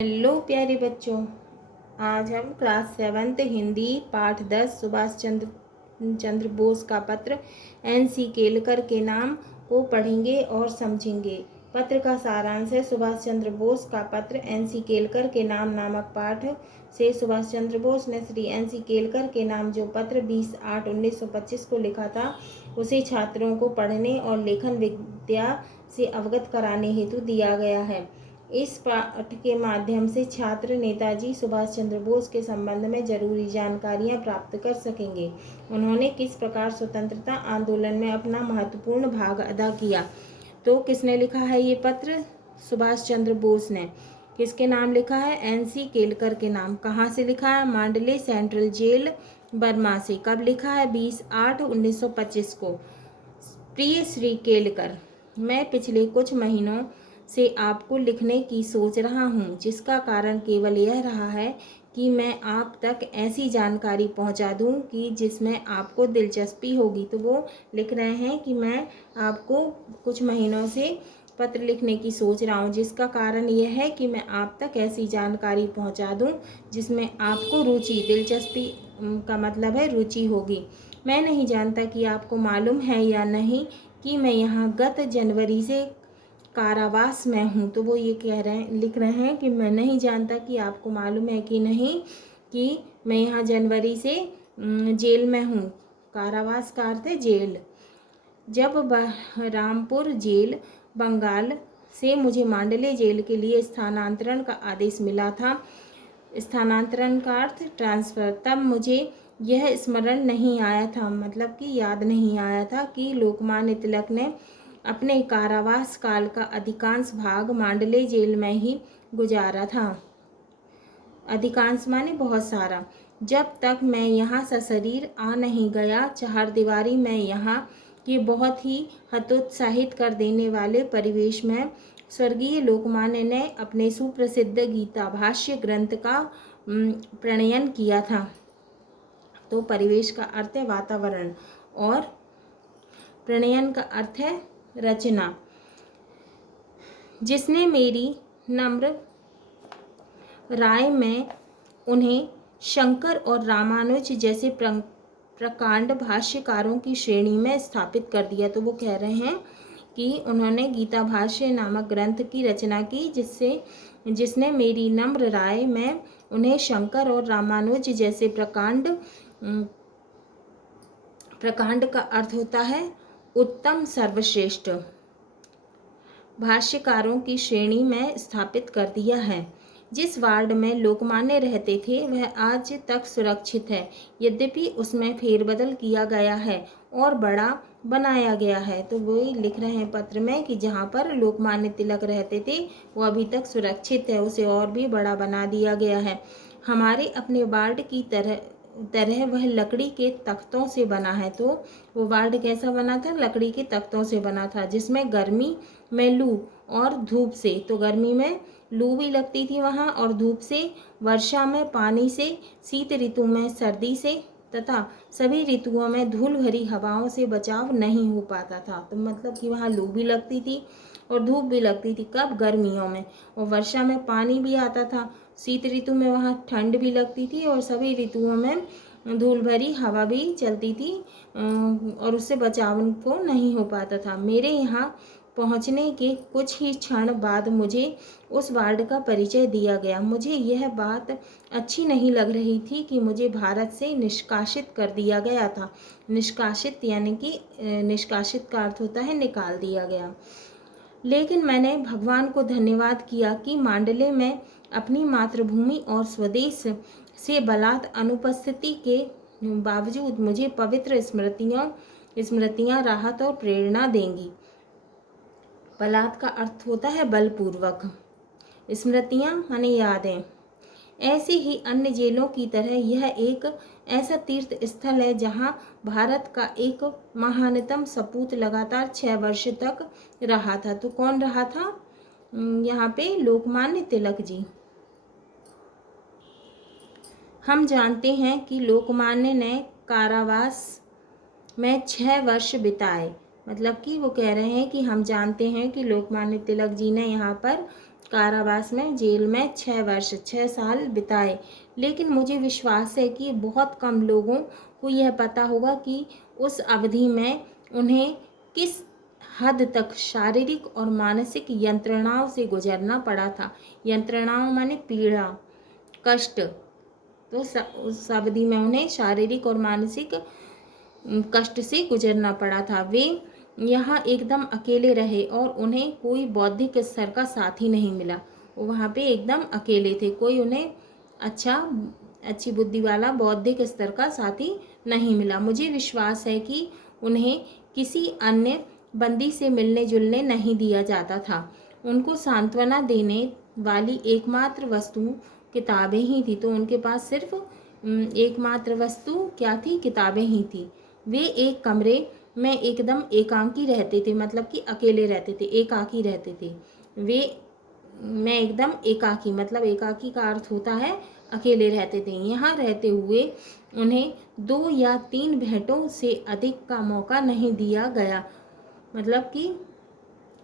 Hello प्यारे बच्चों, आज हम क्लास 7th हिंदी पाठ 10 सुभाष चंद्र बोस का पत्र NC केलकर के नाम को पढ़ेंगे और समझेंगे। पत्र का सारांश है। सुभाष चंद्र बोस का पत्र NC केलकर के नाम नामक पाठ से सुभाष चंद्र बोस ने श्री NC केलकर के नाम जो पत्र 20/8/1925 को लिखा था, उसे छात्रों को पढ़ने और लेखन विद्या से अवगत कराने हेतु दिया गया है। इस पाठ के माध्यम से छात्र नेताजी सुभाष चंद्र बोस के संबंध में जरूरी जानकारियां प्राप्त कर सकेंगे। उन्होंने किस प्रकार स्वतंत्रता आंदोलन में अपना महत्वपूर्ण भाग अदा किया। तो किसने लिखा है ये पत्र? सुभाष चंद्र बोस ने। किसके नाम लिखा है? NC केलकर के नाम। कहाँ से लिखा है? मांडले सेंट्रल जेल, बर्मा से। कब लिखा है? 20/8/1925 को। प्रिय श्री केलकर, मैं पिछले कुछ महीनों से आपको लिखने की सोच रहा हूँ, जिसका कारण केवल यह रहा है कि मैं आप तक ऐसी जानकारी पहुँचा दूँ कि जिसमें आपको दिलचस्पी होगी। तो वो लिख रहे हैं कि मैं आपको कुछ महीनों से पत्र लिखने की सोच रहा हूँ, जिसका कारण यह है कि मैं आप तक ऐसी जानकारी पहुँचा दूँ जिसमें आपको रुचि, दिलचस्पी का मतलब है रुचि होगी। मैं नहीं जानता कि आपको मालूम है या नहीं कि मैं यहाँ गत जनवरी से कारावास में हूँ। तो वो ये लिख रहे हैं कि मैं नहीं जानता कि आपको मालूम है कि नहीं कि मैं यहाँ जनवरी से जेल में हूँ। कारावास का अर्थ है जेल। जब रामपुर जेल बंगाल से मुझे मांडले जेल के लिए स्थानांतरण का आदेश मिला था, स्थानांतरण का अर्थ ट्रांसफ़र, तब मुझे यह स्मरण नहीं आया था, मतलब कि याद नहीं आया था कि लोकमान्य तिलक ने अपने कारावास काल का अधिकांश भाग मांडले जेल में ही गुजारा था। अधिकांश माने बहुत सारा। जब तक मैं यहाँ सशरीर आ नहीं गया, चारदीवारी में यहाँ के बहुत ही हतोत्साहित कर देने वाले परिवेश में स्वर्गीय लोकमान्य ने अपने सुप्रसिद्ध गीता भाष्य ग्रंथ का प्रणयन किया था। तो परिवेश का अर्थ है वातावरण और प्रणयन का अर्थ है रचना। जिसने मेरी नम्र राय में उन्हें शंकर और रामानुज जैसे प्रकांड भाष्यकारों की श्रेणी में स्थापित कर दिया। तो वो कह रहे हैं कि उन्होंने गीता भाष्य नामक ग्रंथ की रचना की, जिसने मेरी नम्र राय में उन्हें शंकर और रामानुज जैसे प्रकांड का अर्थ होता है उत्तम, सर्वश्रेष्ठ भाष्यकारों की श्रेणी में स्थापित कर दिया है। जिस वार्ड में लोकमान्य रहते थे वह आज तक सुरक्षित है, यद्यपि उसमें फेरबदल किया गया है और बड़ा बनाया गया है। तो वही लिख रहे हैं पत्र में कि जहाँ पर लोकमान्य तिलक रहते थे वो अभी तक सुरक्षित है, उसे और भी बड़ा बना दिया गया है। हमारे अपने वार्ड की तरह वह लकड़ी के तख्तों से बना है। तो वो वार्ड कैसा बना था? लकड़ी के तख्तों से बना था, जिसमें गर्मी में लू और धूप से, तो गर्मी में लू भी लगती थी वहाँ और धूप से, वर्षा में पानी से, शीत ऋतु में सर्दी से तथा सभी ऋतुओं में धूल भरी हवाओं से बचाव नहीं हो पाता था। तो मतलब कि वहाँ लू भी लगती थी और धूप भी लगती थी। कब? गर्मियों में। और वर्षा में पानी भी आता था, शीत ऋतु में वहाँ ठंड भी लगती थी और सभी ऋतुओं में धूल भरी हवा भी चलती थी और उससे बचाव को नहीं हो पाता था। मेरे यहाँ पहुँचने के कुछ ही क्षण बाद मुझे उस वार्ड का परिचय दिया गया। मुझे यह बात अच्छी नहीं लग रही थी कि मुझे भारत से निष्कासित कर दिया गया था। निष्कासित यानी कि निष्कासित का अर्थ होता है निकाल दिया गया। लेकिन मैंने भगवान को धन्यवाद किया कि मांडले में अपनी मातृभूमि और स्वदेश से बलात् अनुपस्थिति के बावजूद मुझे पवित्र स्मृतियाँ राहत और प्रेरणा देंगी। बलात् का अर्थ होता है बलपूर्वक, स्मृतियाँ माने यादें। ऐसे ही अन्य जेलों की तरह यह एक ऐसा तीर्थ स्थल है जहाँ भारत का एक महानतम सपूत लगातार 6 वर्ष तक रहा था। तो कौन रहा था यहाँ पे? लोकमान्य तिलक जी। हम जानते हैं कि लोकमान्य ने कारावास में 6 वर्ष बिताए। मतलब कि वो कह रहे हैं कि हम जानते हैं कि लोकमान्य तिलक जी ने यहाँ पर कारावास में, जेल में 6 वर्ष 6 साल बिताए। लेकिन मुझे विश्वास है कि बहुत कम लोगों को यह पता होगा कि उस अवधि में उन्हें किस हद तक शारीरिक और मानसिक यंत्रणाओं से गुजरना पड़ा था। यंत्रणाओं माने पीड़ा, कष्ट। तो उस अवधि में उन्हें शारीरिक और मानसिक कष्ट से गुजरना पड़ा था। वे यहाँ एकदम अकेले रहे और उन्हें कोई बौद्धिक स्तर का साथी नहीं मिला। वो वहाँ पे एकदम अकेले थे, कोई उन्हें अच्छी बुद्धि वाला बौद्धिक स्तर का साथी नहीं मिला। मुझे विश्वास है कि उन्हें किसी अन्य बंदी से मिलने जुलने नहीं दिया जाता था। उनको सांत्वना देने वाली एकमात्र वस्तु किताबें ही थी। तो उनके पास सिर्फ एकमात्र वस्तु क्या थी? किताबें ही थी। वे एक कमरे में एकदम एकांकी रहते थे, मतलब कि अकेले रहते थे, एकाकी रहते थे। वे मैं एकदम एकाकी, मतलब एकाकी का अर्थ होता है अकेले रहते थे। यहाँ रहते हुए उन्हें 2 या 3 भेंटों से अधिक का मौका नहीं दिया गया, मतलब कि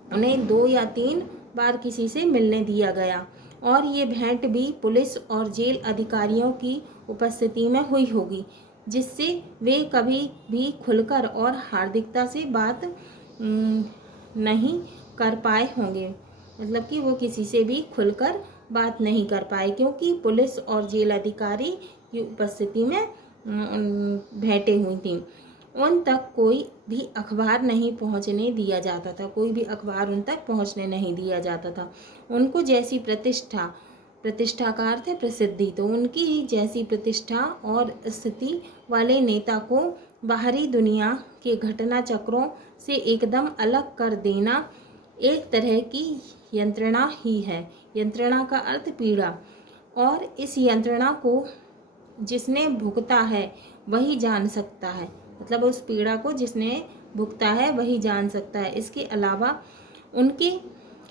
उन्हें 2 या 3 बार किसी से मिलने दिया गया। और ये भेंट भी पुलिस और जेल अधिकारियों की उपस्थिति में हुई होगी, जिससे वे कभी भी खुलकर और हार्दिकता से बात नहीं कर पाए होंगे। मतलब कि वो किसी से भी खुलकर बात नहीं कर पाए, क्योंकि पुलिस और जेल अधिकारी की उपस्थिति में भेंटें हुई थीं। उन तक कोई भी अखबार नहीं पहुंचने दिया जाता था, कोई भी अखबार उन तक पहुंचने नहीं दिया जाता था। उनको जैसी प्रतिष्ठा का अर्थ है प्रसिद्धि, तो उनकी जैसी प्रतिष्ठा और स्थिति वाले नेता को बाहरी दुनिया के घटना चक्रों से एकदम अलग कर देना एक तरह की यंत्रणा ही है। यंत्रणा का अर्थ पीड़ा। और इस यंत्रणा को जिसने भुगता है वही जान सकता है, मतलब उस पीड़ा को जिसने भुगता है वही जान सकता है। इसके अलावा उनके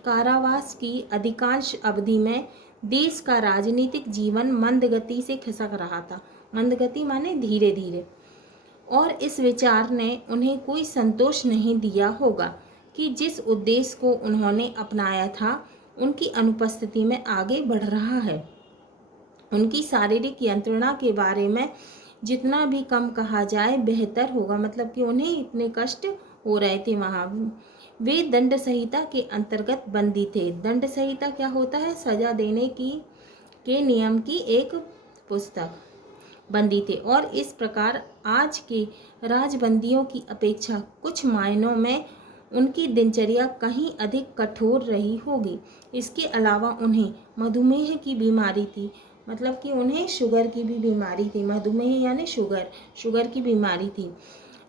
कारावास की अधिकांश अवधि में देश का राजनीतिक जीवन मंद गति से खिसक रहा था। मंद गति माने धीरे धीरे। और इस विचार ने उन्हें कोई संतोष नहीं दिया होगा कि जिस उद्देश्य को उन्होंने अपनाया था उनकी अनुपस्थिति में आगे बढ़ रहा है। उनकी शारीरिक यंत्रणा के बारे में जितना भी कम कहा जाए बेहतर होगा, मतलब कि उन्हें इतने कष्ट हो रहे थे वहाँ। वे दंड संहिता के अंतर्गत बंदी थे। दंड संहिता क्या होता है? सजा देने के नियम की एक पुस्तक। बंदी थे और इस प्रकार आज के राजबंदियों की अपेक्षा कुछ मायनों में उनकी दिनचर्या कहीं अधिक कठोर रही होगी। इसके अलावा उन्हें मधुमेह की बीमारी थी, मतलब कि उन्हें शुगर की भी बीमारी थी। मधुमेह यानी शुगर की बीमारी थी।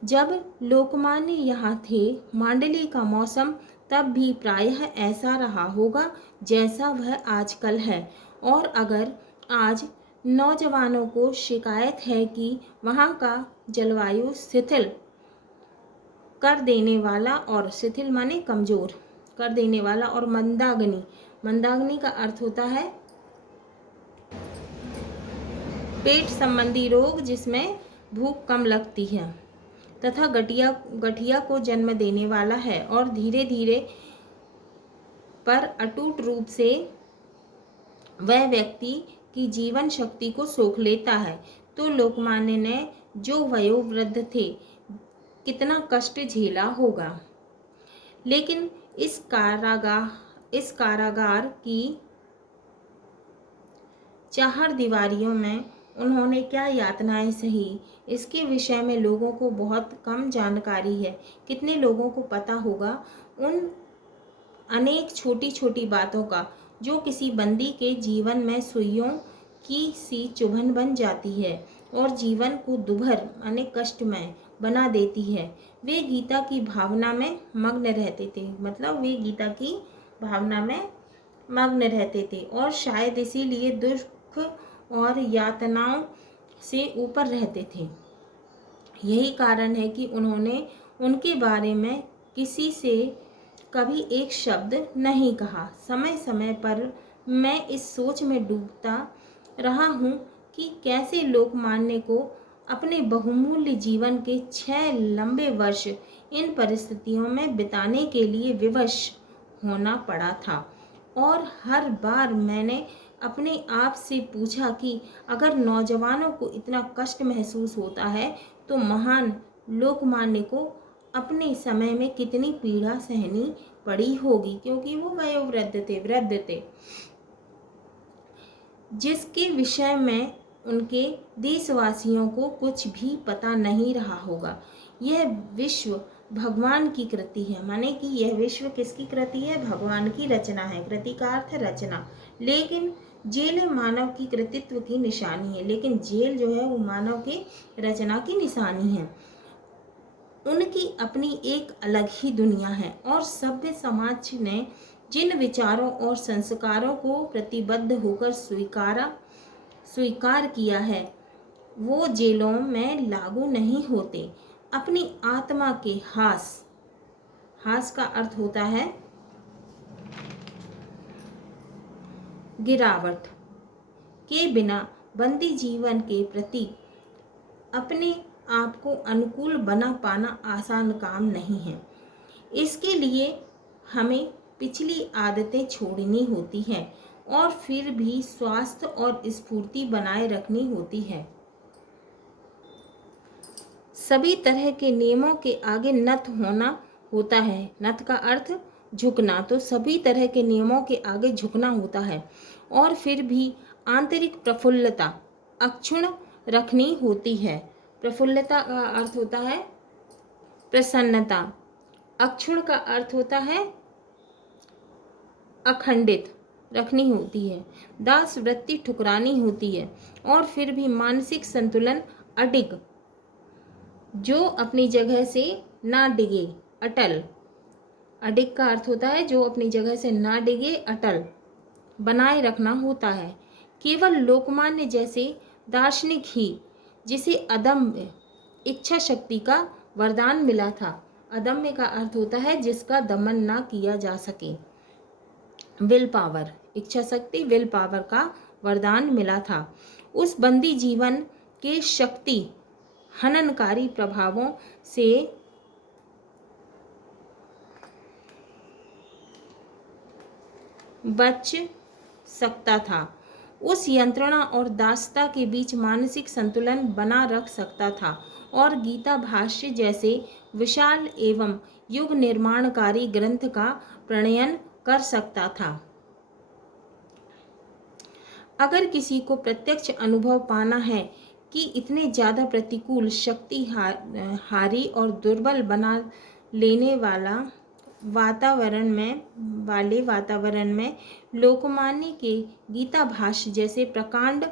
जब लोकमान्य यहाँ थे मांडली का मौसम तब भी प्रायः ऐसा रहा होगा जैसा वह आजकल है। और अगर आज नौजवानों को शिकायत है कि वहाँ का जलवायु शिथिल कर देने वाला, और शिथिल माने कमज़ोर कर देने वाला, और मंदाग्नि का अर्थ होता है पेट संबंधी रोग जिसमें भूख कम लगती है, तथा गठिया को जन्म देने वाला है और धीरे धीरे पर अटूट रूप से वह व्यक्ति की जीवन शक्ति को सोख लेता है। तो लोकमान्य ने जो वयोवृद्ध थे कितना कष्ट झेला होगा। लेकिन इस कारागार की चार दीवारियों में उन्होंने क्या यातनाएं सही, इसके विषय में लोगों को बहुत कम जानकारी है। कितने लोगों को पता होगा उन अनेक छोटी छोटी बातों का जो किसी बंदी के जीवन में सुइयों की सी चुभन बन जाती है और जीवन को दुभर यानी कष्टमय बना देती है। वे गीता की भावना में मग्न रहते थे, मतलब वे गीता की भावना में मग्न रहते थे और शायद इसीलिए दुख और यातनाओं से ऊपर रहते थे। यही कारण है कि उन्होंने उनके बारे में किसी से कभी एक शब्द नहीं कहा। समय समय पर मैं इस सोच में डूबता रहा हूँ कि कैसे लोकमान्य को अपने बहुमूल्य जीवन के 6 लंबे वर्ष इन परिस्थितियों में बिताने के लिए विवश होना पड़ा था। और हर बार मैंने अपने आप से पूछा कि अगर नौजवानों को इतना कष्ट महसूस होता है तो महान लोकमान्य को अपने समय में कितनी पीड़ा सहनी पड़ी होगी, क्योंकि वो वृद्ध थे, जिसके विषय में उनके देशवासियों को कुछ भी पता नहीं रहा होगा। यह विश्व भगवान की कृति है, माने कि यह विश्व किसकी कृति है? भगवान की रचना है। कृति का अर्थ है रचना। लेकिन जेल मानव की कृतित्व की निशानी है, लेकिन जेल जो है वो मानव की रचना की निशानी है। उनकी अपनी एक अलग ही दुनिया है और सभ्य समाज ने जिन विचारों और संस्कारों को प्रतिबद्ध होकर स्वीकार किया है वो जेलों में लागू नहीं होते। अपनी आत्मा के हास का अर्थ होता है गिरावट के बिना बंदी जीवन के प्रति अपने आप को अनुकूल बना पाना आसान काम नहीं है। इसके लिए हमें पिछली आदतें छोड़नी होती हैं और फिर भी स्वास्थ्य और स्फूर्ति बनाए रखनी होती है। सभी तरह के नियमों के आगे नत होना होता है। नत का अर्थ झुकना, तो सभी तरह के नियमों के आगे झुकना होता है और फिर भी आंतरिक प्रफुल्लता अक्षुण्ण रखनी होती है। प्रफुल्लता का अर्थ होता है प्रसन्नता, अक्षुण्ण का अर्थ होता है अखंडित रखनी होती है। दास वृत्ति ठुकरानी होती है और फिर भी मानसिक संतुलन अडिग, जो अपनी जगह से ना डिगे, अटल। अडिग का अर्थ होता है जो अपनी जगह से ना डिगे, अटल बनाए रखना होता है। केवल लोकमान्य जैसे दार्शनिक ही, जिसे अदम्य इच्छा शक्ति का वरदान मिला था। अदम्य का अर्थ होता है जिसका दमन ना किया जा सके। विल पावर, इच्छा शक्ति, विल पावर का वरदान मिला था। उस बंदी जीवन के शक्ति हननकारी प्रभावों से बच सकता था, उस यंत्रणा और दासता के बीच मानसिक संतुलन बना रख सकता था और गीता भाष्य जैसे विशाल एवं युग निर्माणकारी ग्रंथ का प्रणयन कर सकता था। अगर किसी को प्रत्यक्ष अनुभव पाना है कि इतने ज़्यादा प्रतिकूल, शक्ति हारी और दुर्बल बना लेने वाले वातावरण में लोकमान्य के गीता भाष्य जैसे प्रकांड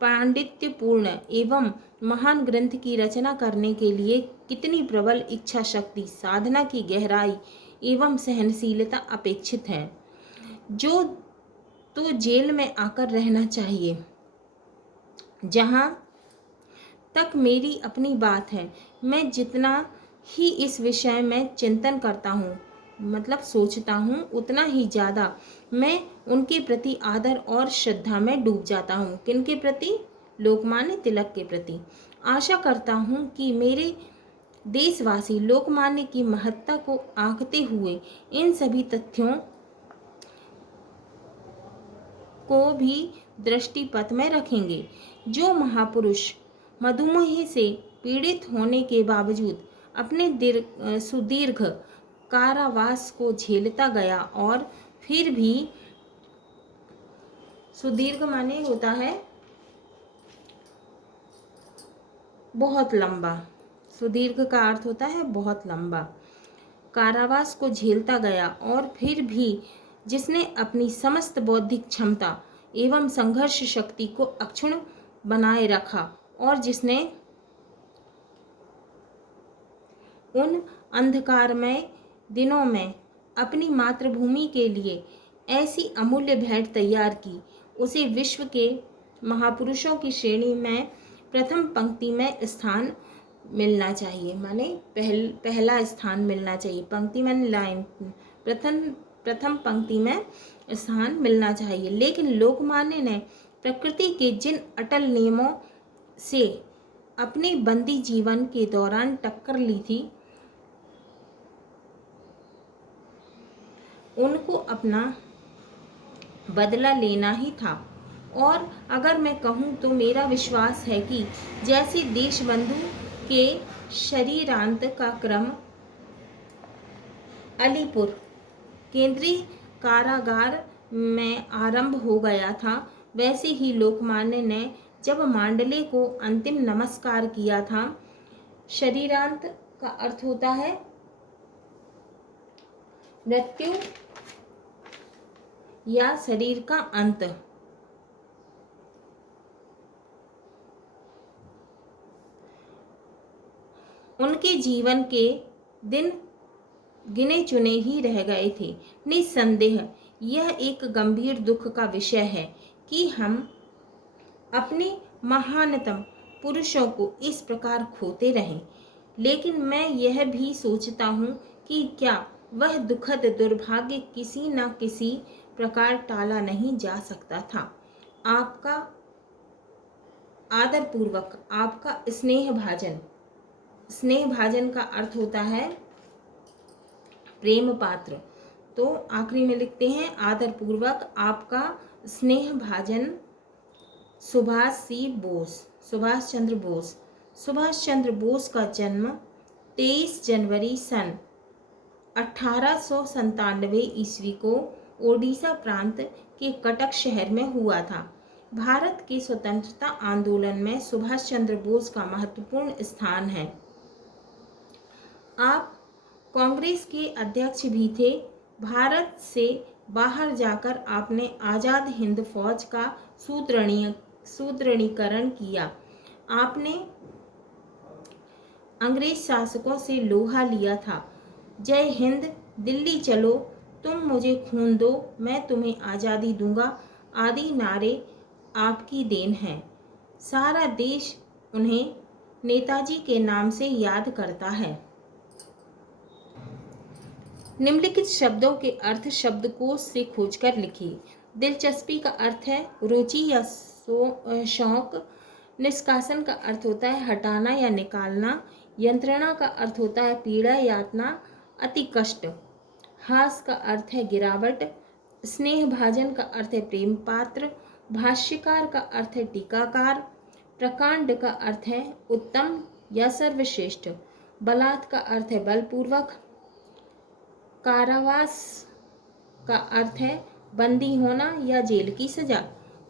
पांडित्यपूर्ण एवं महान ग्रंथ की रचना करने के लिए कितनी प्रबल इच्छा शक्ति, साधना की गहराई एवं सहनशीलता अपेक्षित है, जो तो जेल में आकर रहना चाहिए। जहाँ तक मेरी अपनी बात है, मैं जितना ही इस विषय में चिंतन करता हूँ, मतलब सोचता हूँ, उतना ही ज़्यादा मैं उनके प्रति आदर और श्रद्धा में डूब जाता हूँ। किनके प्रति? लोकमान्य तिलक के प्रति। आशा करता हूँ कि मेरे देशवासी लोकमान्य की महत्ता को आंकते हुए इन सभी तथ्यों को भी दृष्टिपथ में रखेंगे। जो महापुरुष मधुमेह से पीड़ित होने के बावजूद अपने सुदीर्घ कारावास को झेलता गया और फिर भी, सुदीर्घ माने होता है बहुत लंबा, सुदीर्घ का अर्थ होता है बहुत लंबा, कारावास को झेलता गया और फिर भी जिसने अपनी समस्त बौद्धिक क्षमता एवं संघर्ष शक्ति को अक्षुण्ण बनाए रखा और जिसने उन अंधकारमय दिनों में अपनी मातृभूमि के लिए ऐसी अमूल्य भेंट तैयार की, उसे विश्व के महापुरुषों की श्रेणी में प्रथम पंक्ति में स्थान मिलना चाहिए। माने पहला स्थान मिलना चाहिए। पंक्ति में लाइन, प्रथम पंक्ति में स्थान मिलना चाहिए। लेकिन लोकमान्य ने प्रकृति के जिन अटल नियमों से अपने बंदी जीवन के दौरान टक्कर ली थी, उनको अपना बदला लेना ही था। और अगर मैं कहूँ तो मेरा विश्वास है कि जैसे देशबंधु के शरीरांत का क्रम अलीपुर केंद्रीय कारागार में आरंभ हो गया था, वैसे ही लोकमान्य ने जब मांडले को अंतिम नमस्कार किया था। शरीरांत का अर्थ होता है मृत्यु या शरीर का अंत। उनके जीवन के दिन गिने चुने ही रह गए थे। निस्संदेह यह एक गंभीर दुख का विषय है कि हम अपने महानतम पुरुषों को इस प्रकार खोते रहें, लेकिन मैं यह भी सोचता हूँ कि क्या वह दुखद दुर्भाग्य किसी न किसी प्रकार टाला नहीं जा सकता था। आपका आदरपूर्वक, आपका स्नेहभाजन। स्नेहभाजन का अर्थ होता है प्रेम पात्र। तो आखिरी में लिखते हैं आदरपूर्वक आपका स्नेहभाजन सुभाष चंद्र बोस। सुभाष चंद्र बोस का जन्म 23 जनवरी सन 1897 ईस्वी को ओडिशा प्रांत के कटक शहर में हुआ था। भारत के स्वतंत्रता आंदोलन में सुभाष चंद्र बोस का महत्वपूर्ण स्थान है। आप कांग्रेस के अध्यक्ष भी थे। भारत से बाहर जाकर आपने आज़ाद हिंद फौज का सुदृढ़ीकरण किया। आपने अंग्रेज शासकों से लोहा लिया था। जय हिंद, दिल्ली चलो, तुम मुझे खून दो, मैं तुम्हें आज़ादी दूंगा आदि नारे आपकी देन हैं। सारा देश उन्हें नेताजी के नाम से याद करता है। निम्नलिखित शब्दों के अर्थ शब्दकोश से खोजकर लिखिए। दिलचस्पी का अर्थ है रुचि या शौक। निष्कासन का अर्थ होता है हटाना या निकालना। यंत्रणा का अर्थ होता है पीड़ा, यातना, अति कष्ट। हास का अर्थ है गिरावट। स्नेहभाजन का अर्थ है प्रेम पात्र। भाष्यकार का अर्थ है टीकाकार। प्रकांड का अर्थ है उत्तम या सर्वश्रेष्ठ। बलात् का अर्थ है बलपूर्वक। कारावास का अर्थ है बंदी होना या जेल की सजा।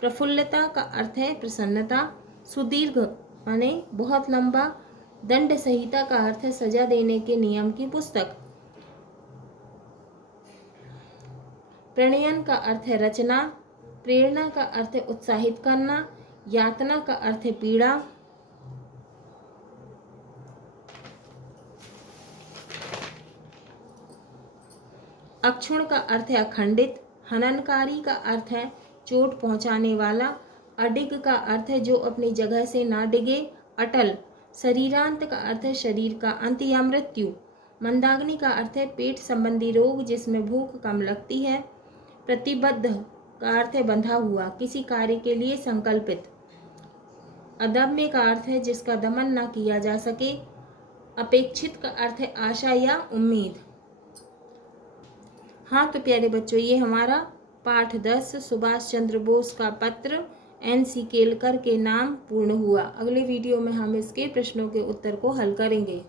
प्रफुल्लता का अर्थ है प्रसन्नता। सुदीर्घ माने बहुत लंबा। दंड संहिता का अर्थ है सजा देने के नियम की पुस्तक। प्रणयन का अर्थ है रचना। प्रेरणा का अर्थ है उत्साहित करना। यातना का अर्थ है पीड़ा। अक्षुण का अर्थ है अखंडित। हननकारी का अर्थ है चोट पहुंचाने वाला। अडिग का अर्थ है जो अपनी जगह से ना डिगे। अटल। शरीरांत का अर्थ है शरीर का अंत या मृत्यु। मंदाग्नि का अर्थ है पेट संबंधी रोग जिसमें भूख कम लगती है। प्रतिबद्ध का अर्थ है बंधा हुआ, किसी कार्य के लिए संकल्पित। अदम्य का अर्थ है जिसका दमन न किया जा सके। अपेक्षित का अर्थ है आशा या उम्मीद। हाँ तो प्यारे बच्चों, ये हमारा पाठ 10 सुभाष चंद्र बोस का पत्र NC केलकर के नाम पूर्ण हुआ। अगले वीडियो में हम इसके प्रश्नों के उत्तर को हल करेंगे।